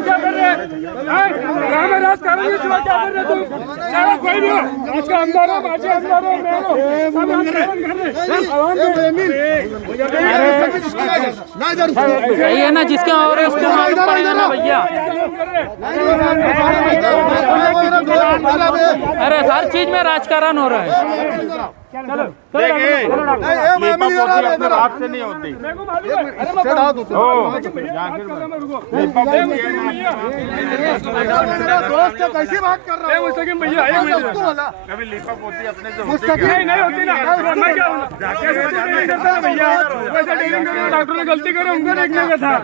क्या कर रहे हैं? राजकारण में क्या कर रहे तुम? चाहे कोई भी हो, आज का अंदर हो, माजी अंदर हो, मैं हो, सब राजकारण कर रहे। सही है ना, जिसके और है उसको मालूम पड़ेगा ना भैया। अरे हर चीज में राजकारण हो रहा है। चलो बात से नहीं होती। कैसी बात कर रहा है भैया? कभी लिपा पोती अपने से नहीं होती ना, मैं क्या भैया? वैसे डीलिंग करो, डॉक्टर ने गलती करे उनको देखने का था।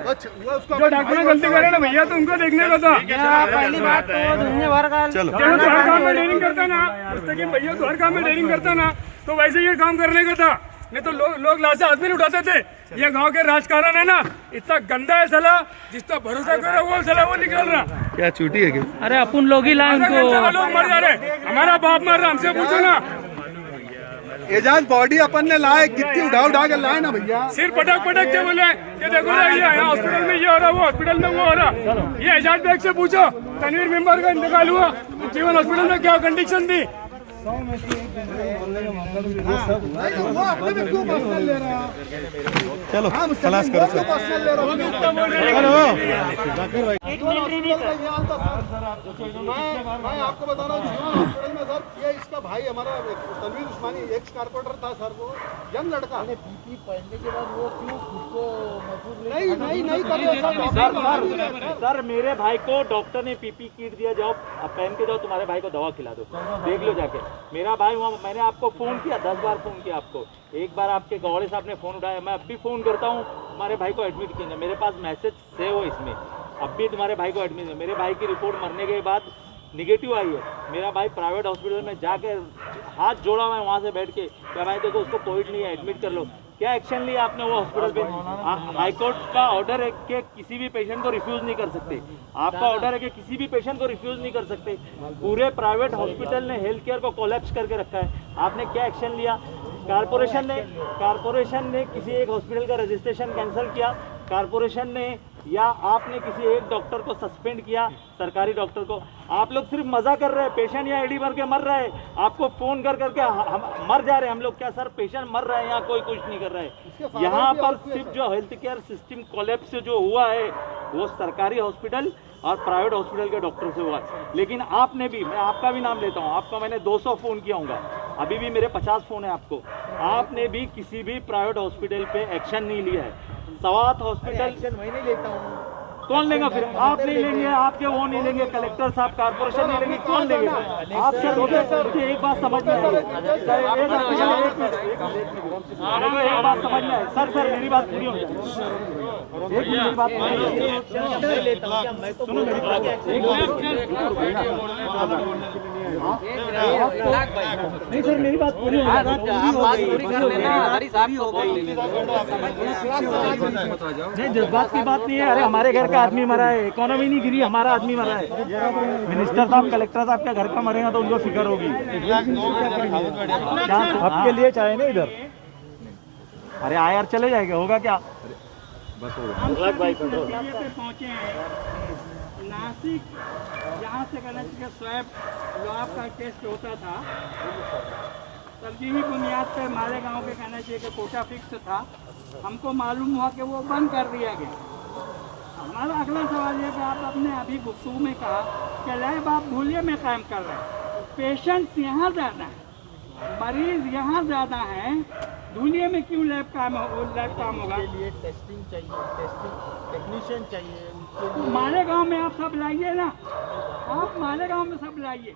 जो डॉक्टर ने गलती करे ना भैया तो उनको देखने का था। पहली बात तो चलो हर काम में डीलिंग करता ना, भैया तो हर काम में डीलिंग करता ना, तो वैसे ये काम करने का था। नहीं तो लोग लाशें आदमी नहीं उठाते थे। ये गांव के राजकारण है ना, इतना गंदा है साला, जिसका भरोसा करो वो साला वो निकल रहा। क्या चूटी है क्या? अरे अपन लोग ही लाए उनको। लोग मर जा रहे, हमारा बाप मर रहा, हमसे पूछो ना। एजाज बॉडी अपन ने लाए, कितनी उठा के लाए ना भैया। सिर पटक के बोले ये देखो ना, ये हॉस्पिटल में ये हो रहा, वो हॉस्पिटल में वो हो रहा। ये एजाज बैग से पूछो, तनवीर मेंबर का इंतकाल हुआ, जीवन हॉस्पिटल में क्या कंडीशन थी। चलो खलास करो सर। मैं आपको बता रहा हूँ सर, ये इसका भाई हमारा तनवीर उस्मानी एक्स कारपोरेटर था सर, वो यंग लड़का। पीपी पहनने के बाद वो क्यों उसको नहीं कर सर मेरे भाई को डॉक्टर ने पीपी किट दिया, जाओ आप पहन के जाओ, तुम्हारे भाई को दवा खिला दो, देख लो जाके। मेरा भाई वहाँ, मैंने आपको फोन किया 10 बार फोन किया आपको, एक बार आपके गौड़े साहब ने फोन उठाया, मैं अब भी फोन करता हूँ, तुम्हारे भाई को एडमिट कीजिए। मेरे पास मैसेज सेव हो इसमें, अब भी तुम्हारे भाई को एडमिट। मेरे भाई की रिपोर्ट मरने के बाद निगेटिव आई है। मेरा भाई प्राइवेट हॉस्पिटल में जाकर हाथ जोड़ा मैं वहाँ से बैठ के, क्या भाई देखो उसको कोविड नहीं है, एडमिट कर लो। क्या एक्शन लिया आपने वो हॉस्पिटल पे? हाईकोर्ट का ऑर्डर है कि किसी भी पेशेंट को रिफ्यूज नहीं कर सकते। आपका ऑर्डर है कि किसी भी पेशेंट को रिफ्यूज नहीं कर सकते। पूरे प्राइवेट हॉस्पिटल ने हेल्थ केयर को कोलैप्स करके रखा है। आपने क्या एक्शन लिया? कारपोरेशन ने किसी एक हॉस्पिटल का रजिस्ट्रेशन कैंसिल किया, कारपोरेशन ने या आपने किसी एक डॉक्टर को सस्पेंड किया, सरकारी डॉक्टर को। आप लोग सिर्फ मजा कर रहे हैं, पेशेंट यहाँ एडी भर के मर रहे हैं, आपको फोन कर करके हम मर जा रहे हैं हम लोग। क्या सर पेशेंट मर रहे हैं, यहाँ कोई कुछ नहीं कर रहा है। यहाँ पर सिर्फ जो हेल्थ केयर सिस्टम कोलैप्स जो हुआ है वो सरकारी हॉस्पिटल और प्राइवेट हॉस्पिटल के डॉक्टर से हुआ है। लेकिन आपने भी, मैं आपका भी नाम लेता हूँ, आपको मैंने 200 फोन किया होगा, अभी भी मेरे 50 फोन है आपको। आपने भी किसी भी प्राइवेट हॉस्पिटल पे एक्शन नहीं लिया है। सवात हॉस्पिटल मैं नहीं लेता हूँ, कौन लेगा फिर? आप नहीं लेंगे, आपके वो नहीं लेंगे, कलेक्टर साहब कारपोरेशन नहीं लेंगे, कौन लेंगे? आप सर एक बात समझ में आई, एक बात समझ में आई सर मेरी बात पूरी हो जाए, मेरी बात सुनो, मेरी बात नहीं सर, मेरी बात पूरी हो नहीं, जज्बात की बात नहीं है। अरे हमारे घर का आदमी मरा है, इकोनॉमी नहीं गिरी, हमारा आदमी मरा है। मिनिस्टर साहब, कलेक्टर साहब का घर का मरेगा तो उनको फिक्र होगी। क्या आपके लिए चाहे ना इधर? अरे आयर चले जाएगा, होगा क्या? पहुंचे हैं नासिक, जहाँ से स्वैब लॉब का टेस्ट होता था, तरजीही बुनियाद पे मालेगांव के कहना चाहिए कि कोटा फिक्स था। हमको मालूम हुआ कि वो बंद कर दिया गया। हमारा अगला सवाल ये कि आप अपने अभी गुफ्तगू में कहा कि लैब आप भूलिए में कायम कर रहे हैं, पेशेंट्स यहाँ ज़्यादा है, मरीज यहाँ ज़्यादा है, दुनिया में क्यों लैब काम होगा? लिए टेस्टिंग चाहिए, टेक्नीशियन चाहिए। मालेगांव में आप सब लाइए ना, आप मालेगांव में सब लाइए।